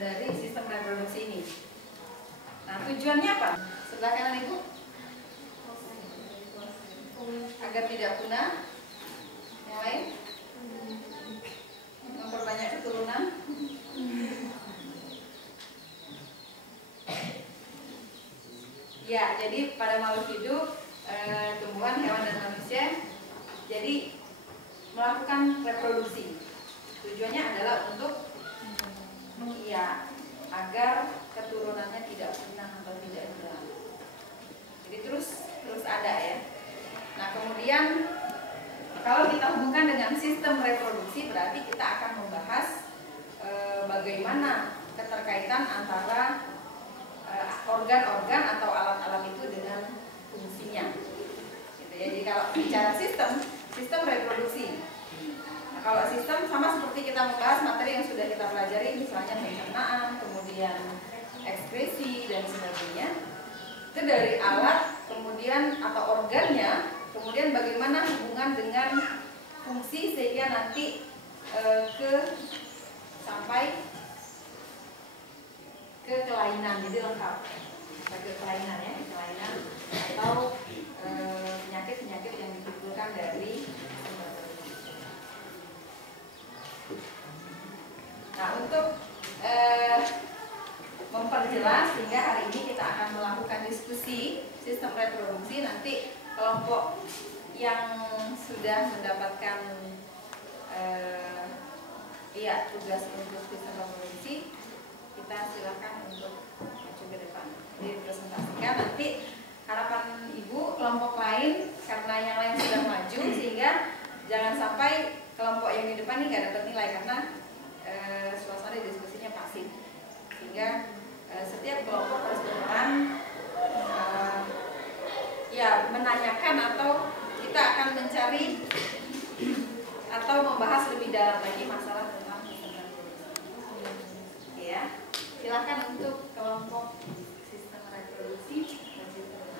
dari sistem reproduksi ini. Nah, tujuannya apa? Sebelah kanan Ibu, agar tidak punah. Yang lain, memperbanyak keturunan. Ya, jadi pada makhluk hidup, tumbuhan, hewan, dan manusia, jadi melakukan reproduksi. Tujuannya adalah untuk agar keturunannya tidak punah atau tidak hilang. Jadi terus ada ya. Nah, kemudian kalau kita hubungkan dengan sistem reproduksi, berarti kita akan membahas bagaimana keterkaitan antara organ-organ atau alat-alat itu dengan fungsinya. Gitu ya. Jadi kalau bicara sistem reproduksi. Nah, kalau sistem sama seperti kita membahas materi yang sudah kita pelajari, misalnya pencernaan, kemudian ekskresi dan sebagainya. Itu dari alat, kemudian atau organnya, kemudian bagaimana hubungan dengan fungsi sehingga nanti sampai ke kelainan, jadi lengkap. Ke kelainan ya, kelainan atau penyakit-penyakit yang ditimbulkan dari Nah, untuk memperjelas sehingga hari ini kita akan melakukan diskusi sistem reproduksi. Nanti kelompok yang sudah mendapatkan tugas untuk sistem reproduksi, kita silakan untuk maju ke depan dipresentasikan. Nanti harapan Ibu kelompok lain, karena yang lain sudah maju, sehingga jangan sampai kelompok yang di depan ini nggak dapat nilai karena suasana diskusinya pasif, sehingga setiap kelompok harus berperan menanyakan, atau kita akan mencari atau membahas lebih dalam lagi masalah tentang sistem reproduksi. Ya, silakan untuk kelompok sistem reproduksi dan sistem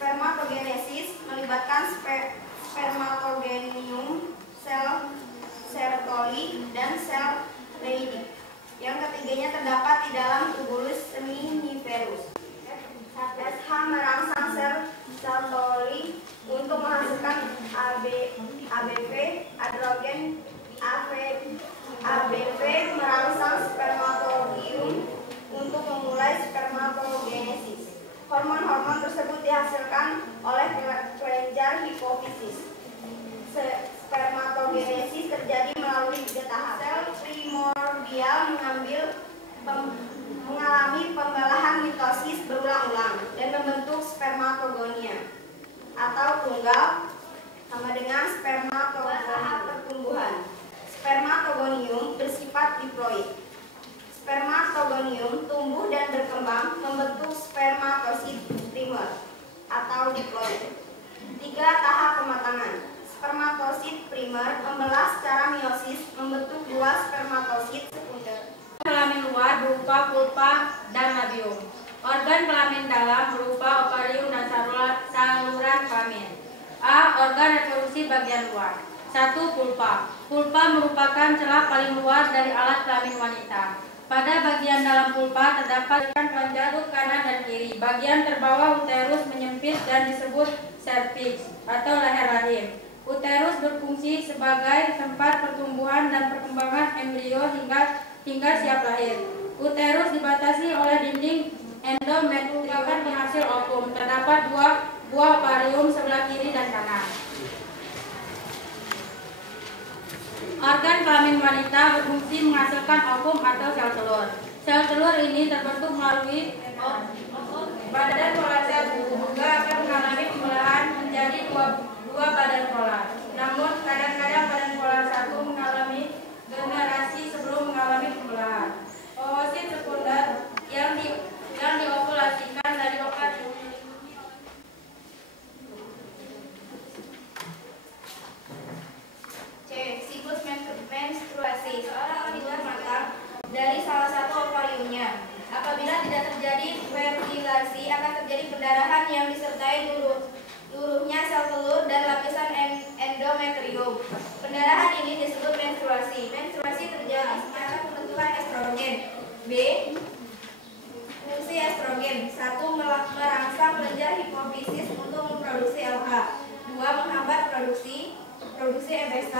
Spermatogenesis melibatkan spermatogenium, sel Sertoli, dan sel Leydig. Yang ketiganya terdapat di dalam tubulus seminiferus. SH merangsang sel Sertoli untuk menghasilkan ABV, androgen ABV merangsang spermatogium untuk memulai spermatogenesis. Hormon-hormon tersebut dihasilkan oleh kelenjar hipofisis. Spermatogenesis terjadi melalui 3 tahap. Sel primordial mengalami pembelahan mitosis berulang-ulang dan membentuk spermatogonia atau tunggal sama dengan spermatogonia pertumbuhan. diploid. Spermatogonium tumbuh dan berkembang membentuk spermatosit primer atau diploid. 3. Tahap pematangan. Spermatosit primer membelah secara meiosis membentuk 2 spermatosit sekunder. Kelamin luar berupa pulpa dan labium. Organ kelamin dalam berupa ovarium dan saluran kelamin. A. Organ reproduksi bagian luar. 1. Pulpa. Pulpa merupakan celah paling luar dari alat kelamin wanita. Pada bagian dalam pulpa terdapat kelenjar kanan dan kiri. Bagian terbawah uterus menyempit dan disebut serviks atau leher rahim. Uterus berfungsi sebagai tempat pertumbuhan dan perkembangan embrio hingga siap lahir. Uterus dibatasi oleh dinding endometrium penghasil ovum. Terdapat 2 buah ovarium sebelah kiri dan kanan. Organ kelamin wanita berfungsi menghasilkan ovum atau sel telur. Sel telur ini terbentuk melalui badan pola sel juga akan mengalami pembelahan menjadi dua badan pola. Namun kadang-kadang badan pola satu mengalami generasi sebelum mengalami pembelahan. Oosit sekunder yang diovulasikan dari ovarium. C. Siklus menstruasi. Seorang wanita matang dari salah satu ovariumnya. Apabila tidak terjadi fertilasi, akan terjadi pendarahan yang disertai luruhnya sel telur dan lapisan endometrium. Pendarahan ini disebut menstruasi. Menstruasi terjadi secara pembentukan estrogen. B. Fungsi estrogen. 1. Merangsang kelenjar hipofisis untuk memproduksi LH. 2. Menghambat produksi MSH.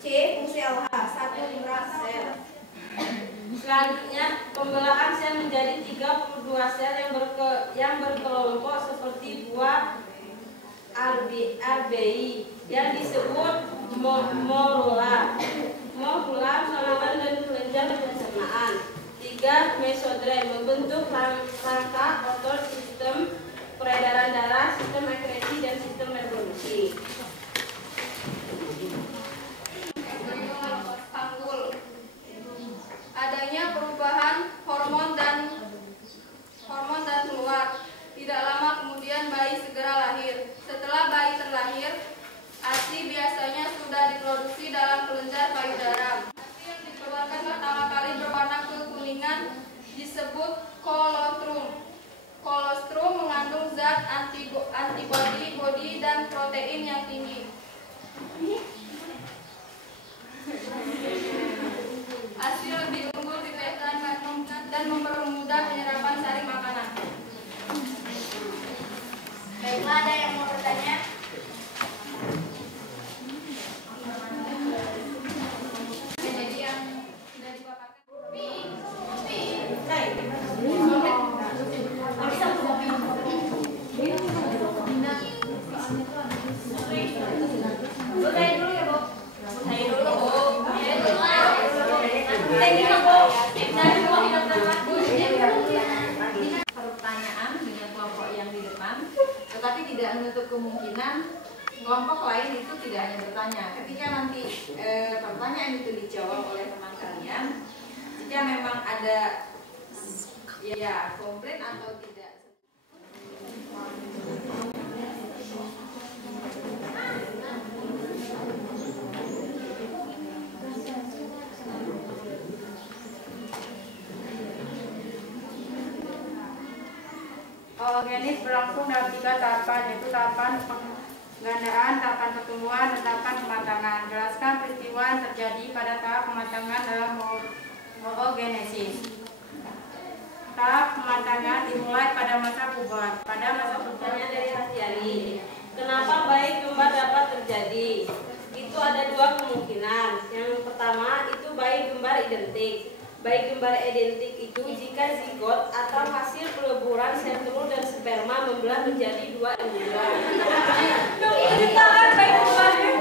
C. Fungsi LH. 1. Merangsang sel. Selanjutnya, pembelahan sel menjadi 32 sel yang berkelompok seperti buah RBI yang disebut morula. Morula saluran dan kelenjar pencernaan. 3. Mesodrem membentuk rangka otot, sistem peredaran darah, sistem ekskresi dan sistem reproduksi. Adanya perubahan hormon dan keluar. Tidak lama kemudian bayi segera lahir. Setelah bayi terlahir, ASI biasanya sudah diproduksi dalam kelenjar payudara. ASI yang dikeluarkan pertama kali berwarna kekuningan disebut kolostrum. Kolostrum mengandung zat antibodi dan protein yang tinggi. ASI lebih unggul di pH dan mempermudah penyerapan sari makanan. Baiklah, ada yang mau bertanya? Jadi yang sudah dipaparkan. Pertanyaan dengan kelompok yang di depan, tetapi tidak menutup kemungkinan kelompok lain itu tidak hanya bertanya. Ketika nanti pertanyaan itu dijawab oleh teman kalian, jika memang ada komplain atau tidak. Organis berlangsung dalam 3 tahapan, yaitu tahapan penggandaan, tahapan pertumbuhan, dan tahapan pematangan. Jelaskan peristiwa yang terjadi pada tahap pematangan dalam oogenesis. Tahap pematangan dimulai pada masa puber. Pada masa pubernya dari Hasyari. Kenapa bayi kembar dapat terjadi? Itu ada 2 kemungkinan. Yang pertama itu bayi kembar identik. Bayi kembar identik itu jika zigot atau hasil peleburan sel telur dan sperma membelah menjadi 2 embrio. Ini tangan bayi kembarnya.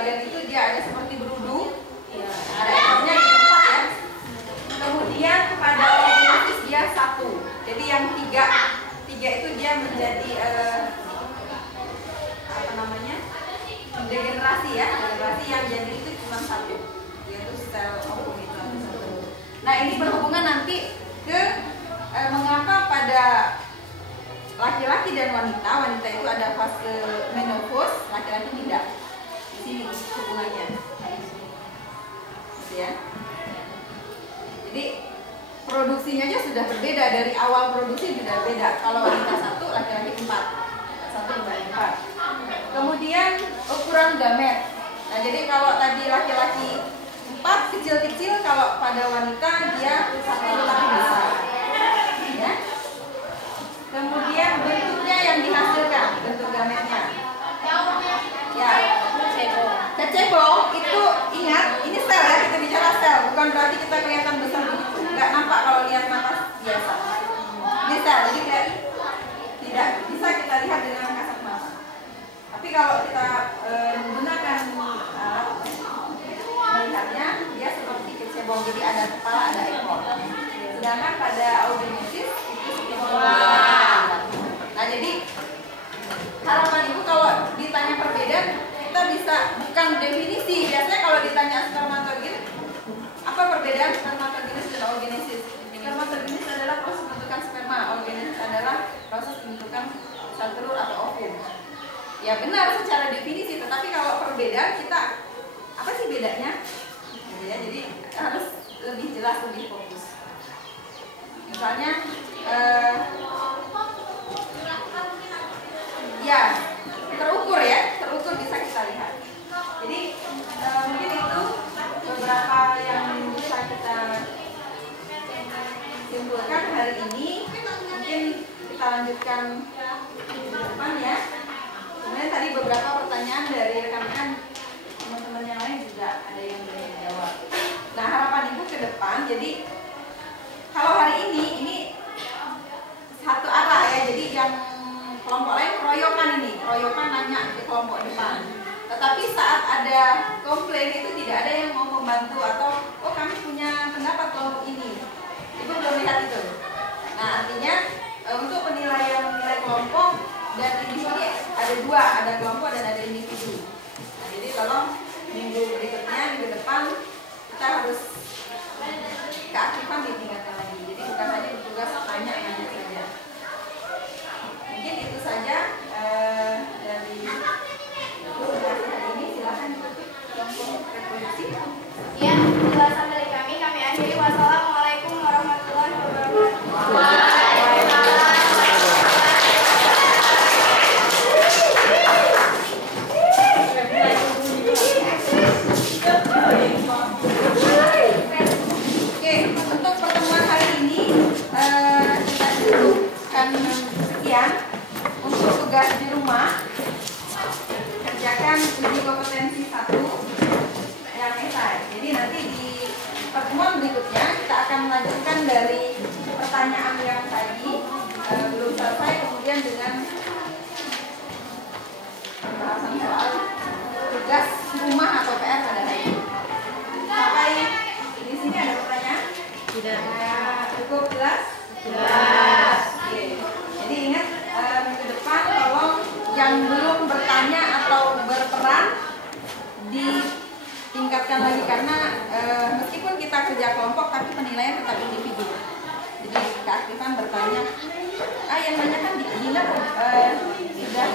bagian itu dia ada seperti berudu, ada ekornya di tempat ya. Kemudian pada oogenesis dia satu. Jadi yang tiga itu dia menjadi apa namanya, degenerasi ya, degenerasi yang jadi itu cuma satu, yaitu sel oogenesis satu. Nah ini berhubungan nanti ke mengapa pada laki-laki dan wanita itu ada fase menopause, laki-laki tidak. Di sini hubungannya, gitu ya. Jadi produksinya aja sudah berbeda, dari awal produksi sudah beda. Kalau wanita satu, laki-laki 4, 1 dibanding 4. Kemudian ukuran gamet. Nah jadi kalau tadi laki-laki 4 kecil-kecil, kalau pada wanita dia 1 tapi besar. Ya. Kemudian bentuknya yang dihasilkan, bentuk gametnya. Ya, kecebong itu ingat, ini sel ya, kita bicara sel, bukan berarti kita kelihatan besar begitu. Nggak nampak kalau lihat mata biasa. Ini sel, jadi tidak bisa kita lihat dengan kasat mata. Tapi kalau kita menggunakan melihatnya, dia seperti kecebong, jadi ada kepala, ada ekor. Sedangkan pada oogenesis itu nah jadi harapan ibu kalau ditanya perbedaan, kita bisa bukan definisi. Biasanya kalau ditanya spermatogenesis, apa perbedaan spermatogenesis dan oogenesis? Spermatogenesis adalah proses pembentukan sperma, oogenesis adalah proses pembentukan sel telur atau ovum. Ya benar secara definisi, tetapi kalau perbedaan kita apa sih bedanya? Ya, jadi harus lebih jelas, lebih fokus. Misalnya ya terukur bisa kita lihat. Jadi mungkin itu beberapa yang bisa kita simpulkan hari ini. Mungkin kita lanjutkan di depan ya. Kemudian tadi beberapa pertanyaan dari rekan-rekan teman-teman yang lain juga ada yang belum dijawab. Nah harapan ibu ke depan, jadi kalau hari ini satu arah ya, jadi yang kelompok lain keroyokan nanya ke kelompok depan. Tetapi saat ada komplain itu tidak ada yang mau membantu atau oh kami punya pendapat kelompok ini. Ibu belum lihat itu. Nah artinya untuk penilaian nilai kelompok dan individu ada dua, ada kelompok dan ada individu. Nah, jadi tolong minggu berikutnya, minggu depan kita harus keaktifan ditingkatkan lagi. Jadi bukan hanya bertugas tanya saja. Mungkin itu saja dari presentasi hari ini. Silakan tutup kelompok reproduksi. Ya, penjelasan dari kami akhiri. Wassalamualaikum warahmatullahi wabarakatuh. Untuk tugas di rumah, kerjakan uji kompetensi 1 yang esai. Jadi nanti di pertemuan berikutnya kita akan melanjutkan dari pertanyaan yang tadi belum selesai, kemudian dengan pembahasan soal tugas rumah atau PR pada hari ini. Sampai di sini ada pertanyaan? Tidak. Cukup jelas? Jelas. Oke. Jadi ingat minggu depan tolong yang belum bertanya atau berperan ditingkatkan lagi, karena meskipun kita kerja kelompok tapi penilaian tetap individu. Jadi keaktifan bertanya, yang nanya kan Dina sudah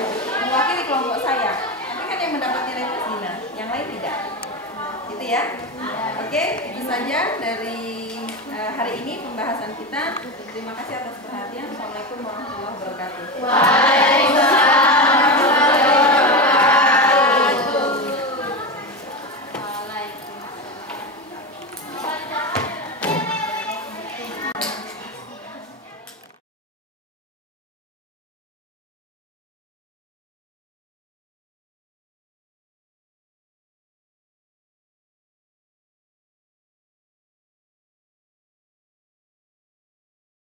mewakili kelompok saya, tapi kan yang mendapat nilai itu Dina, yang lain tidak. Gitu ya. Oke, itu saja dari hari ini pembahasan kita. Terima kasih atas perhatian. Assalamualaikum warahmatullahi wabarakatuh. Waalaikumsalam.